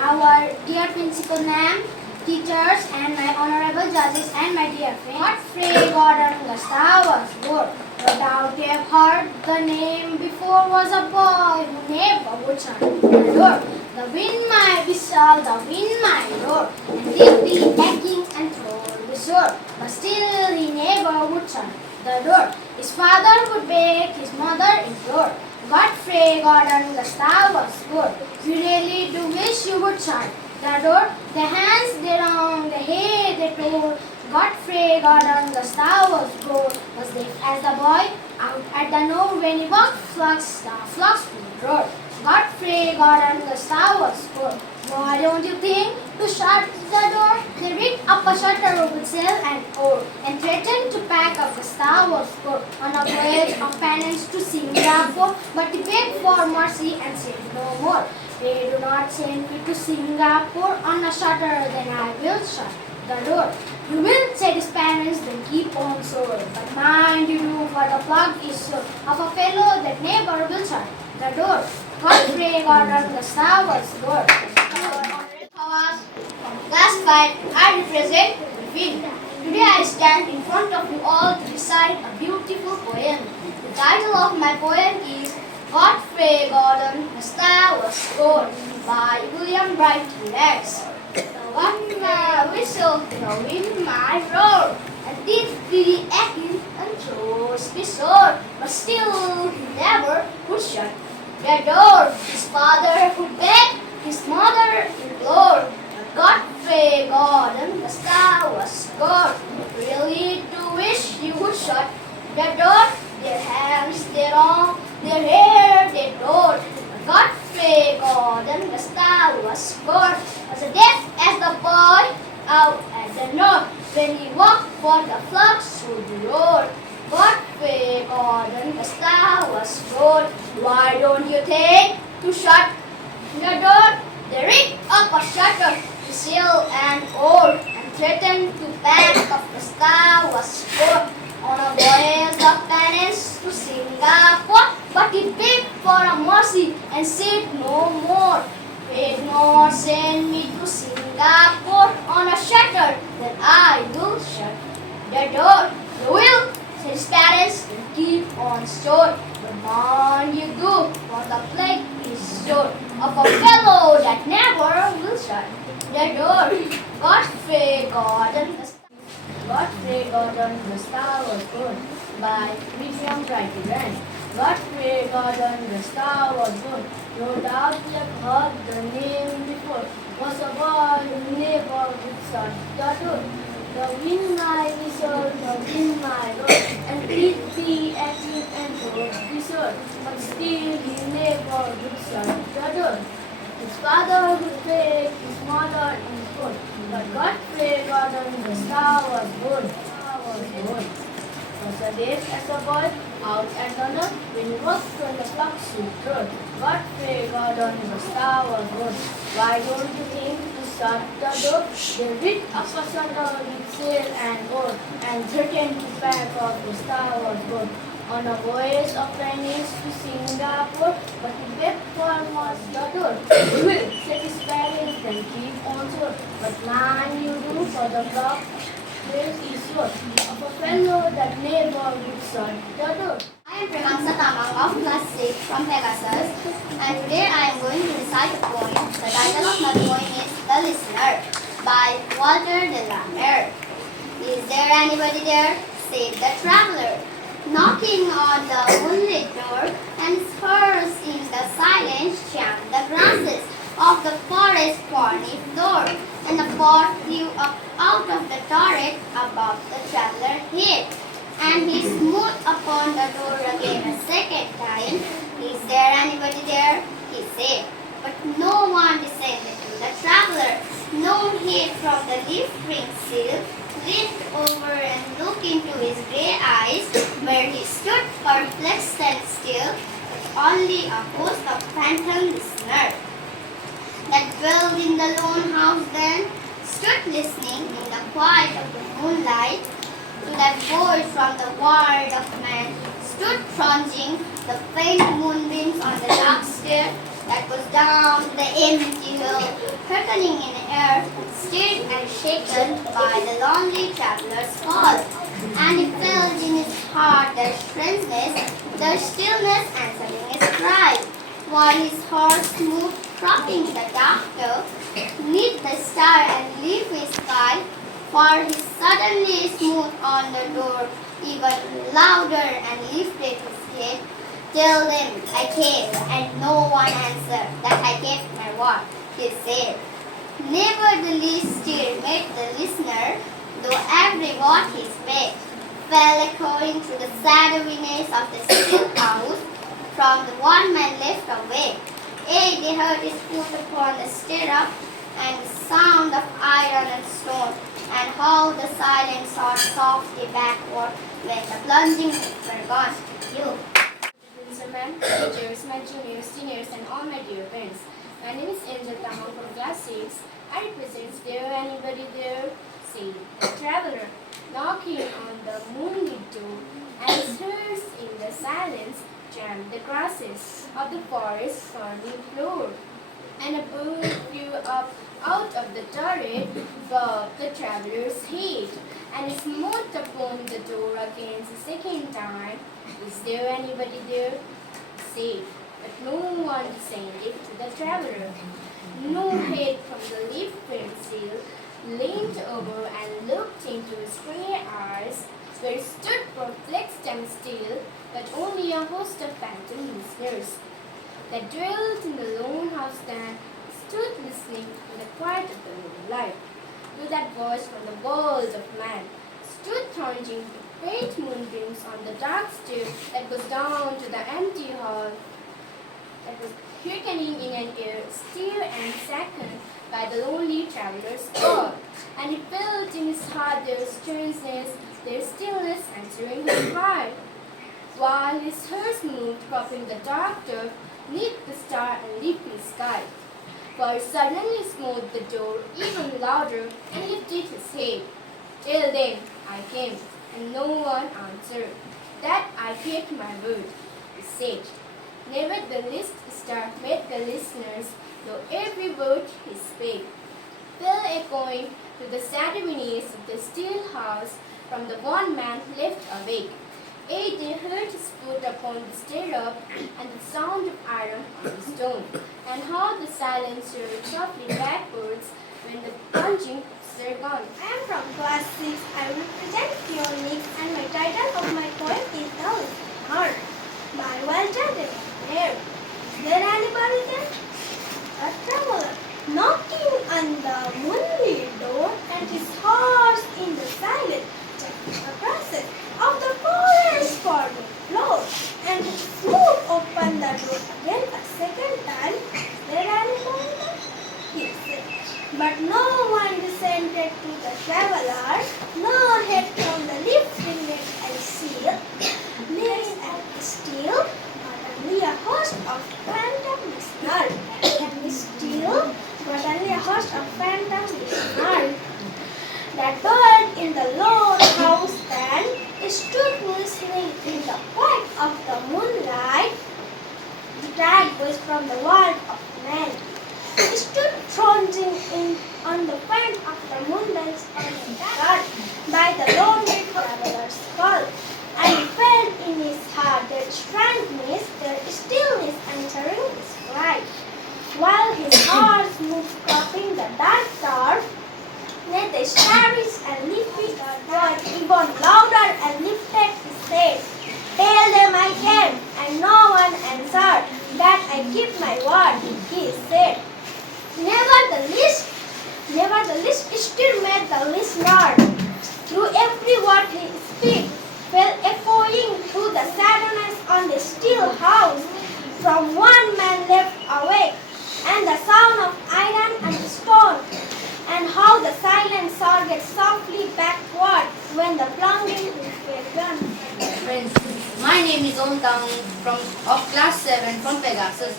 Our dear principal ma'am, teachers, and my honorable judges, and my dear friends. Godfrey Gordon Gustav was good. No doubt you have heard the name before. Was a boy who never would shut the door. The wind might whistle, the wind might roar, and leave the aching and throw the sword. But still he never would shut the door. His father would beg, his mother implored. Godfrey Gordon Gustav was good. You really do wish you would shut the door. The hands they wrung, the hair they tore. Godfrey Gordon Gustav was good. Was deaf as the boy out at the door when he walked flocks to the road. Godfrey Gordon Gustav was good. Why don't you think to shut the door? They rigged up a shutter with sail and oar, and threatened to pack up Gustav was good on a voyage of penance to Singapore. But he begged for mercy and said no more. They do not send me to Singapore on a shutter, then I will shut the door. You will, said his parents, then keep on sore. But mind you do, for the plug is sure of a fellow that never will shut the door. Godfrey Gordon Gustav was good. From class 5, I represent VIII. Today I stand in front of you all to recite a beautiful poem. The title of my poem is Godfrey Gordon Gustav was good by William Bright Relax. The wind might whistle, the wind might roar, and teeth be aching and throws be sore, but still he never would shut the door. His father would beg, his mother implored. Godfrey Gordon Gustav was good. Really do wish you would shut the door. Their hands they wrung, their hair they tore. Godfrey Gordon Gustav was good. Was deaf as the boy out at the north when he walked for the flocks through the road. Godfrey Gordon Gustav was good. Why don't you think to shut the door? They rigged up a shutter, sail and oar, and threatened to pack up Gustav was good on a voyage of penance to Singapore. But he begged for a mercy and said no more. Did not send me to Singapore on a shutter, then I will shut the door. You will, said his parents, and keep on shore. The mind you do, for the plague is sure of a fellow that never will shut the door. Godfrey Gordon Gustav was good by William Bright Relax. Godfrey Gordon Gustav was good. No doubt you have heard the name before. Was a boy who never would shut the door. The wind might whistle, the wind might roar, and it be aching and throat be sore, but still he never would shut the door. His father would beg, his mother implored, but Godfrey Gordon Gustav was good. Was a deaf as a boy out at the north when he walked from the flocks to the road. Godfrey Gordon Gustav was good. Why don't you think to shut the door? They rigged up a shutter with sail and oar, and threatened to pack up Gustav was good on a voyage of penance to Singapore, but he begged for mercy the door. You will, said his parents, then keep on shore. But man you do, for the flock is sure of a fellow that never would shut the door. I am Premansa Tamang of class 6 from Pegasus, and today I am going to recite a poem. The title of my poem is Elixir by Walter de la Mare. Is there anybody there? Said the traveler, knocking on the moonlit door, and spurs in the silence champ the grasses of the forest corny floor, and a pot flew up out of the turret above the traveler's head. And he smote upon the door again a second time. Is there anybody there? He said. But no one descended to the traveler. No head from the leaf-ringed sill leaned over and looked into his grey eyes, where he stood perplexed and still, but only a host of phantom listeners that dwelled in the lone house then stood listening in the quiet of the moonlight to that voice from the world of man, stood trudging the faint moonbeams on the dark stair, that was down the empty hill, hurtling in the air, stirred and shaken by the lonely traveler's fall. And he felt in his heart the strangeness, the stillness answering his cry, while his horse moved, cropping the darker, neath the star and leafy sky, for he suddenly smote on the door even louder and lifted his head. Tell them I came, and no one answered, that I kept my word, he said. Nevertheless, still made the listener, though every word he spake fell echoing through the shadowiness of the still house, from the one man left awake. Aye, they heard his foot upon the stirrup, and the sound of iron and stone, and how the silence sought softly backward when the plunging were gone. You. Principal, teachers, my juniors, seniors, and all my dear friends. My name is Angel Tamang from class 6. I represent there anybody there? Say, a traveler knocking on the moonlit door, and stirs in the silence jammed the grasses of the forest thorny floor. And a bird flew up out of the turret, but the traveler's head, and smote upon the door again the second time. Is there anybody there? Say, but no one descended to the traveler. No head from the leaf-trimmed sill leaned over and looked into his grey eyes, where he stood perplexed and still, but only a host of phantom listeners that dwelt in the lone house stand stood listening in the quiet of the moonlight to that voice from the world of man, stood thronging faint moonbeams on the dark stair that goes down to the empty hall, that was quickening in an air still and second by the lonely traveler's call. And he felt in his heart their strangeness, their stillness answering his cry, while his horse moved, cropping the dark turf neath the star and leafy sky. For he suddenly smote the door even louder and lifted his head. Till then I came, and no one answered, that I kept my word, he said. Nevertheless, the star met the listeners, though every word he spake fell echoing to the shadowiness of the still house from the one man left awake. Aye, they heard his foot upon the stirrup, and the sound of iron on the stone, and how the silence surged softly backwards when the plunging were gone. I am from class 6. I represent Phoenix, and my title of my poem is Elixir by Walter de la Mer. Is there anybody there? A traveler knocking on the moonlit door, and his horse in the silent process of the forest for the floor, and he smote open the door again a second time. Is there anybody there? He said. But no one descended to the traveler, no head from the leaf-ringed Elixir, knees and still, but only a host of phantom listeners, and still, but only a host of phantom listeners. That bird in the lone house stand stood listening in the quiet of the moonlight. The tide was from the world of man. He stood thronging in on the point of the moonlight's God by the lonely traveler's call, and he felt in his heart their strangeness, their stillness answering his cry, while his horse moved cropping the dark turf, neath the starries and leafy God even louder and lifted his head. Tell them I came, and no one answered, that I keep my word, he said. Nevertheless, still made the listener, through every word he speak, fell echoing through the sadness on the still house, from one man left awake, and the sound of iron and stone, and how the silent surged softly backward when the plunging were done. Friends, my name is Omtang from of class 7 from Pegasus.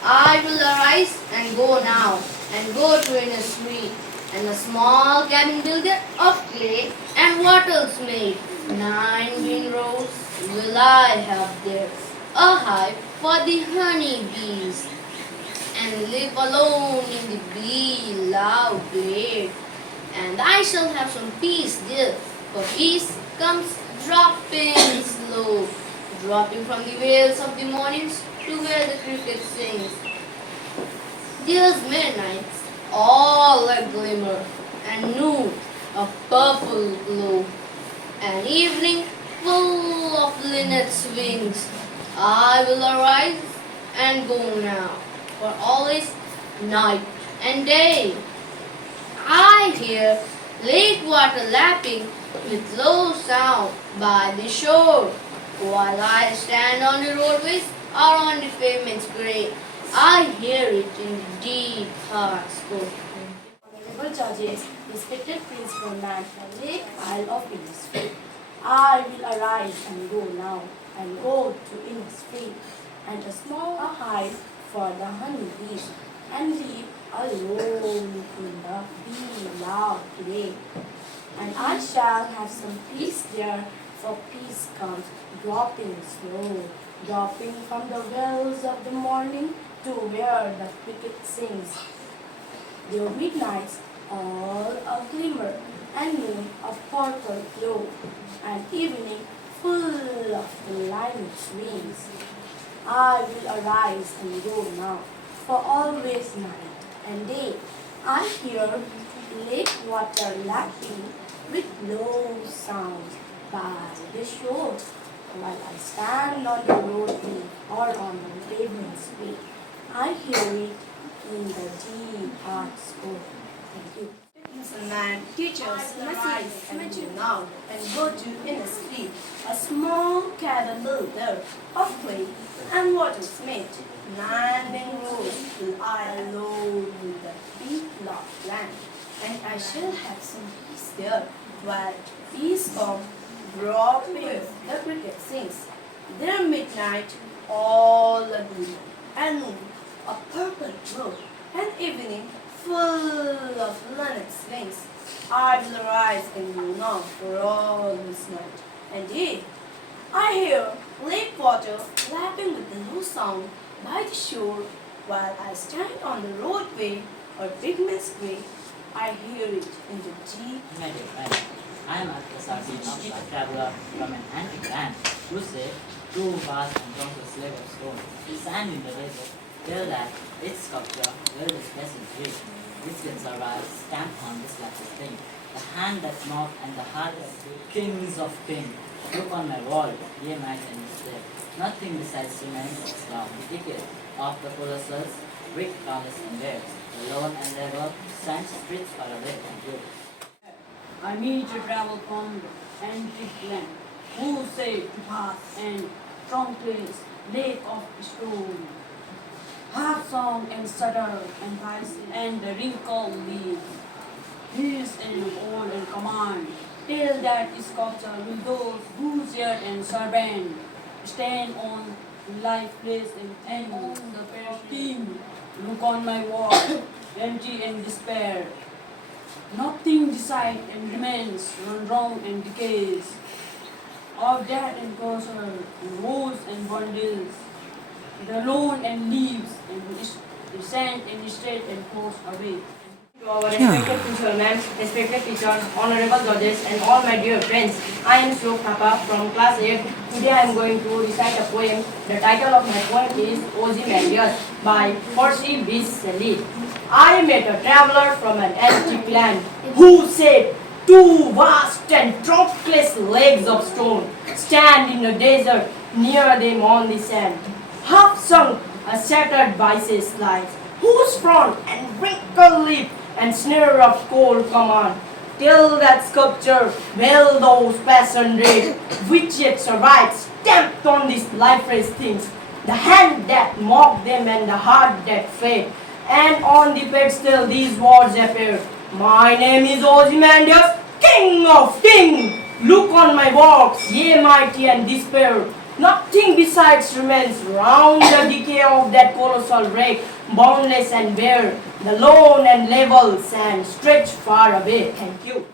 I will arise and go now, and go to in a street, and a small cabin builded of clay and wattles made. 9 windrows will I have there, a hive for the honey bees, and live alone in the bleak, loud glade. And I shall have some peace there, for peace comes dropping slow, dropping from the vales of the mornings to where the cricket sings. There's midnights, all a glimmer, and noon, a purple glow, and evening full of linnet's wings. I will arise and go now, for all is night and day. I hear lake water lapping with low sound by the shore, while I stand on the roadways or on the pavement's grey. I hear it in the deep heart's core. Honorable judges, respected principal man from Lake Isle of Innisfree, I will arise and go now, and go to Innisfree, and a small hive for the honeybees, and live alone in the bee loud day. And I shall have some peace there, for peace comes dropping slow, dropping from the wells of the morning to where the cricket sings. There midnights all a glimmer, and noon a purple glow, and evening full of the lilac wings. I will arise and go now, for always night and day. I hear lake water lapping with low sounds by the shore, while I stand on the roadway or on the pavement's way. I hear it in the deep heart's core. Thank you. Man, teachers, arise and go now, and go to Innisfree, a small cabin builder of clay and water's made. Landing road will I alone with the deep lost land, and I shall have some peace there, while peace come dropping the cricket sings. There midnight all a glimmer, and noon a purple glow, and evening full of linnet's wings. I will arise and go now for all this night and day. I hear lake water lapping with the low sound by the shore, while I stand on the roadway or pigment's way. I hear it in the deep. My dear friend, I am at the sardine of a traveler from an antique land, who say two vast and countless slab of stone, stand in the desert, tell that its sculpture will this blessed tree, which can survive, stamp on this lattice thing. The hand that knock and the heart that kings of kings. Look on my wall, ye might and despair. Nothing besides remains its long decay of the colossals, brick, palace and bare. The lone and level stands streets far away and good. I meet a travel from antique land, who say to pass and from place, lake of stone. Half song and stutter and pies and the wrinkled leaves. His and old and command, tell that sculpture will those whose yet and servant stand on life place and on the perfume. Look on my wall, empty and despair. Nothing decide and remains, run wrong and decays. Of that and cursor, and rolls and bundles, the loan and leaves, and the sand and straight and force away. To our respected fishermen, respected teachers, honorable judges, and all my dear friends, I am Shlok Thapa from class 8. Today I am going to recite a poem. The title of my poem is Ozymandias by Percy Bysshe Shelley. I met a traveler from an antique land who said, two vast and trunkless legs of stone stand in the desert, near them on the sand. Half sunk, a shattered vices lies, whose front and wrinkled lip and sneer of cold command tell that sculpture well those passion red, which yet survives, stamped on these lifeless things, the hand that mocked them and the heart that fed. And on the pedestal these words appear, my name is Ozymandias, king of kings. Look on my works, ye mighty and despair. Nothing besides remains round the decay of that colossal wreck, boundless and bare. The lone and level sand stretch far away. Thank you.